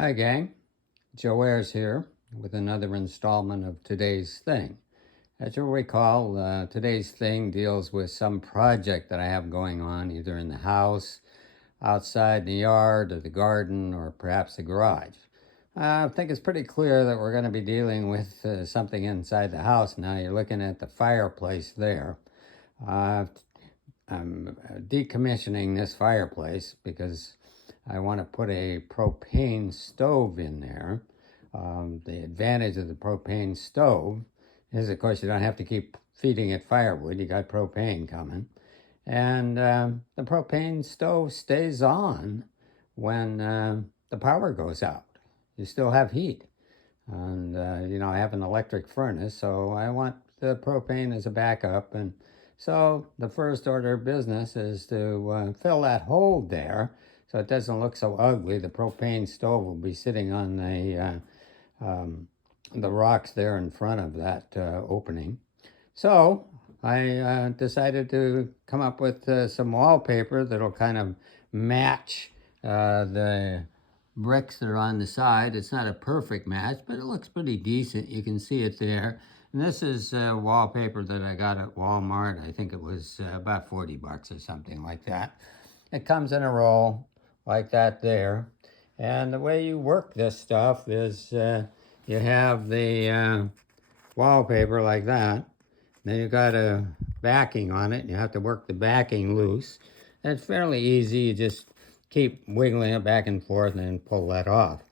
Hi gang, Joe Ayers here with another installment of Today's Thing. As you'll recall, Today's Thing deals with some project that I have going on either in the house, outside in the yard, or the garden, or perhaps the garage. I think it's pretty clear that we're going to be dealing with something inside the house now. You're looking at the fireplace there. Uh, I'm decommissioning this fireplace because I want to put a propane stove in there. The advantage of the propane stove is, of course, you don't have to keep feeding it firewood. You got propane coming. And the propane stove stays on when the power goes out. You still have heat. And, I have an electric furnace, so I want the propane as a backup. And so the first order of business is to fill that hole there so it doesn't look so ugly. The propane stove will be sitting on the rocks there in front of that opening. So I decided to come up with some wallpaper that'll kind of match the bricks that are on the side. It's not a perfect match, but it looks pretty decent. You can see it there. And this is wallpaper that I got at Walmart. I think it was about 40 bucks or something like that. It comes in a roll like that there. And the way you work this stuff is you have the wallpaper like that. Then you got a backing on it. You have to work the backing loose. And it's fairly easy. You just keep wiggling it back and forth and then pull that off.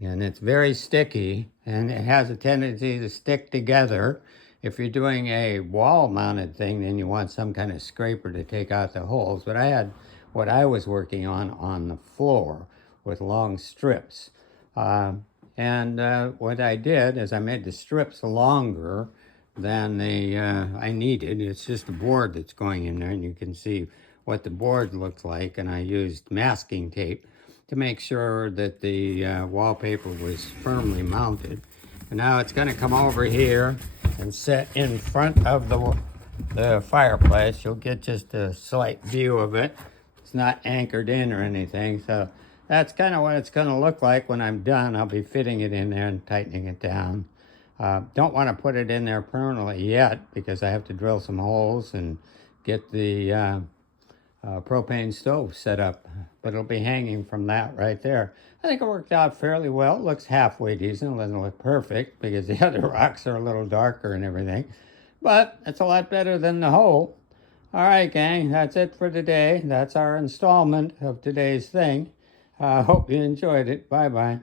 And it's very sticky, and it has a tendency to stick together. If you're doing a wall-mounted thing, then you want some kind of scraper to take out the holes. But I had what I was working on the floor with long strips. What I did is I made the strips longer than I needed. It's just a board that's going in there, and you can see what the board looks like. And I used masking tape to make sure that the wallpaper was firmly mounted. And now it's going to come over here and sit in front of the fireplace. You'll get just a slight view of it. It's not anchored in or anything, so that's kind of what it's going to look like when I'm done. I'll be fitting it in there and tightening it down. Don't want to put it in there permanently yet because I have to drill some holes and get the propane stove set up, but it'll be hanging from that right there. I think it worked out fairly well. It looks halfway decent. It doesn't look perfect because the other rocks are a little darker and everything, but it's a lot better than the hole. All right, gang, that's it for today. That's our installment of Today's Thing. I hope you enjoyed it. Bye-bye.